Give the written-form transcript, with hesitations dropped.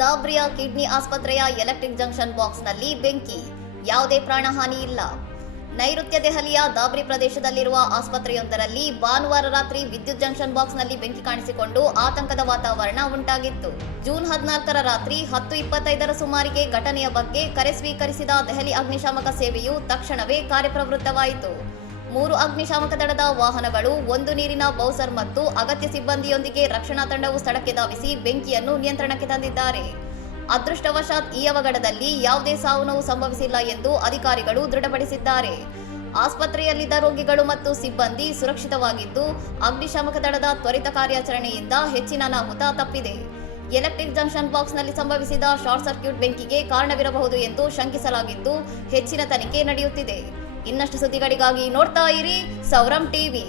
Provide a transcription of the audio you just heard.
ದಾಬ್ರಿಯ kidney ಆಸ್ಪತ್ರೆಯ electric junction ಬಾಕ್ಸ್ನಲ್ಲಿ ಬೆಂಕಿ. ಯಾವುದೇ ಪ್ರಾಣಹಾನಿ ಇಲ್ಲ. ನೈಋತ್ಯ ದೆಹಲಿಯ ದಾಬ್ರಿ ಪ್ರದೇಶದಲ್ಲಿರುವ ಆಸ್ಪತ್ರೆಯೊಂದರಲ್ಲಿ ಭಾನುವಾರ ರಾತ್ರಿ ವಿದ್ಯುತ್ ಜಂಕ್ಷನ್ ಬಾಕ್ಸ್ನಲ್ಲಿ ಬೆಂಕಿ ಕಾಣಿಸಿಕೊಂಡು ಆತಂಕದ ವಾತಾವರಣ ಉಂಟಾಗಿತ್ತು. ಜೂನ್ 14ರ ರಾತ್ರಿ 10:25ರ ಸುಮಾರಿಗೆ ಘಟನೆಯ ಬಗ್ಗೆ ಕರೆ ಸ್ವೀಕರಿಸಿದ ದೆಹಲಿ ಅಗ್ನಿಶಾಮಕ ಸೇವೆಯು ತಕ್ಷಣವೇ ಕಾರ್ಯಪ್ರವೃತ್ತವಾಯಿತು. 3 ಅಗ್ನಿಶಾಮಕ ದಳದ ವಾಹನಗಳು, 1 ನೀರಿನ ಬೌಸರ್ ಮತ್ತು ಅಗತ್ಯ ಸಿಬ್ಬಂದಿಯೊಂದಿಗೆ ರಕ್ಷಣಾ ತಂಡವು ಸ್ಥಳಕ್ಕೆ ಧಾವಿಸಿ ಬೆಂಕಿಯನ್ನು ನಿಯಂತ್ರಣಕ್ಕೆ ತಂದಿದ್ದಾರೆ. ಅದೃಷ್ಟವಶಾತ್ ಈ ಅವಘಡದಲ್ಲಿ ಯಾವುದೇ ಸಾವು ನೋವು ಸಂಭವಿಸಿಲ್ಲ ಎಂದು ಅಧಿಕಾರಿಗಳು ದೃಢಪಡಿಸಿದ್ದಾರೆ. ಆಸ್ಪತ್ರೆಯಲ್ಲಿದ್ದ ರೋಗಿಗಳು ಮತ್ತು ಸಿಬ್ಬಂದಿ ಸುರಕ್ಷಿತವಾಗಿದ್ದು, ಅಗ್ನಿಶಾಮಕ ದಳದ ತ್ವರಿತ ಕಾರ್ಯಾಚರಣೆಯಿಂದ ಹೆಚ್ಚಿನ ಅನಾಹುತ ತಪ್ಪಿದೆ. ಎಲೆಕ್ಟ್ರಿಕ್ ಜಂಕ್ಷನ್ ಬಾಕ್ಸ್ನಲ್ಲಿ ಸಂಭವಿಸಿದ ಶಾರ್ಟ್ ಸರ್ಕ್ಯೂಟ್ ಬೆಂಕಿಗೆ ಕಾರಣವಿರಬಹುದು ಎಂದು ಶಂಕಿಸಲಾಗಿದ್ದು, ಹೆಚ್ಚಿನ ತನಿಖೆ ನಡೆಯುತ್ತಿದೆ. ಇನ್ನಷ್ಟು ಸುದ್ದಿಗಳಿಗಾಗಿ ನೋಡ್ತಾ ಇರಿ ಸೌರಂ ಟಿವಿ.